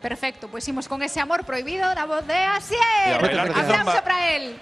Perfecto, pues imos con ese amor prohibido na voz de Asier. Aplauso para él.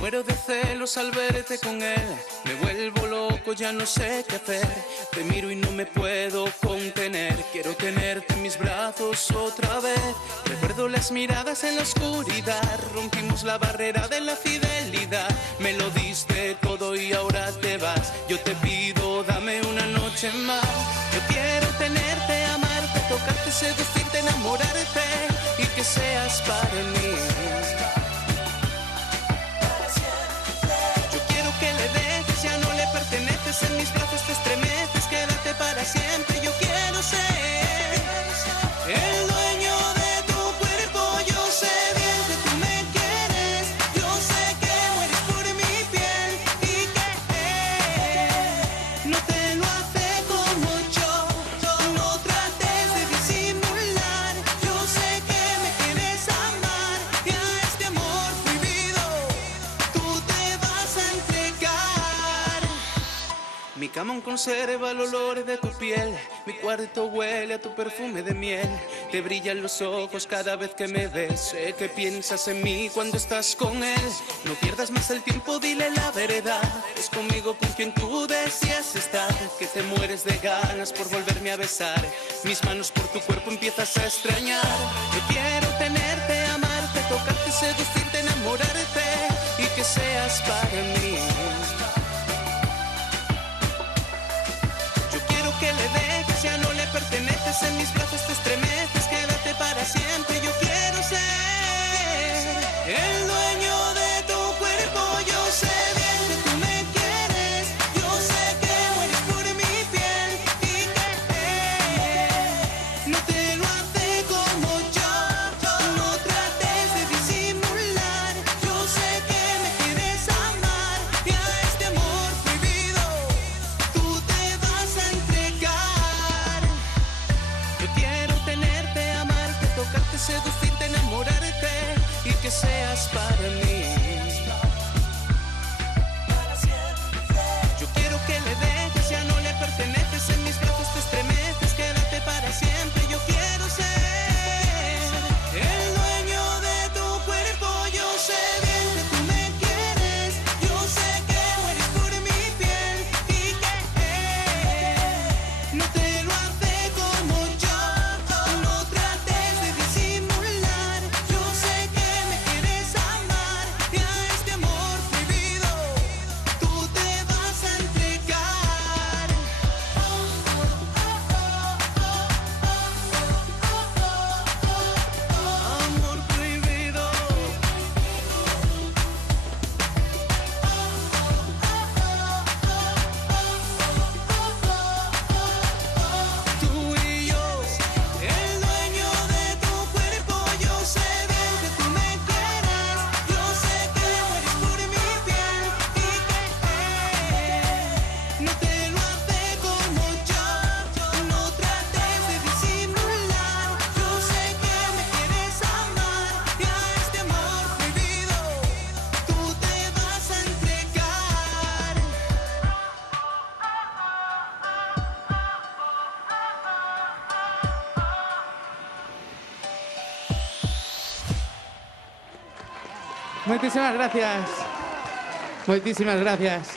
Muero de celos al verte con él, me vuelvo loco, ya no sé qué hacer. Te miro y no me puedo contener, quiero tenerte en mis brazos otra vez. Recuerdo las miradas en la oscuridad, rompimos la barrera de la fidelidad. Me lo diste todo y ahora te vas, yo te pido dame una noche más. Yo quiero tenerte, amarte, tocarte, seducirte, enamorarte y que seas para mí. En mis brazos te estremeces, quédate para siempre. Yo quiero ser el dueño de tu cuerpo. Yo sé bien que tú me quieres, yo sé que mueres por mi piel y que no te lo hace como yo. No trates de disimular, yo sé que me quieres amar y a este amor prohibido tú te vas a entregar. Mi cama aún conserva el olor de tu piel, mi cuarto huele a tu perfume de miel. Te brillan los ojos cada vez que me ves, sé que piensas en mí cuando estás con él. No pierdas más el tiempo, dile la verdad, es conmigo con quien tú deseas estar. Que te mueres de ganas por volverme a besar, mis manos por tu cuerpo empiezas a extrañar. Yo quiero tenerte, amarte, tocarte, seducirte, enamorarte y que seas para mí. Que le dejes, ya no le perteneces, en mis brazos te estremeces, quédate para siempre. Yo quiero ser el dueño de tu cuerpo. Yo sé bien que tú me quieres, yo sé que mueres por mi piel y que no te lo hace como yo. No trates de disimular, yo sé que me quieres amar y a este amor prohibido tú te vas a entregar. Yo quiero tenerte, amarte, tocarte, seducirte, enamorarte y que seas para mí. Yo quiero que le dejes, ya no le perteneces, en mis brazos te estremeces, quédate para siempre. Yo quiero ser el dueño de tu cuerpo. Yo sé bien que tú me quieres, yo sé que mueres por mi piel y que no te lo hace como yo. No trates de disimular, yo sé que me quieres amar y a este amor prohibido tú te vas a entregar. Amor prohibido. Tú y yo, el dueño de tu cuerpo. Yo sé bien que tú me quieres, yo sé que mueres por mi piel y que no te lo hace como yo. No trates de disimular, yo sé que me quieres amar y a este amor prohibido tú te vas a entregar. Moitísimas gracias. Moitísimas gracias.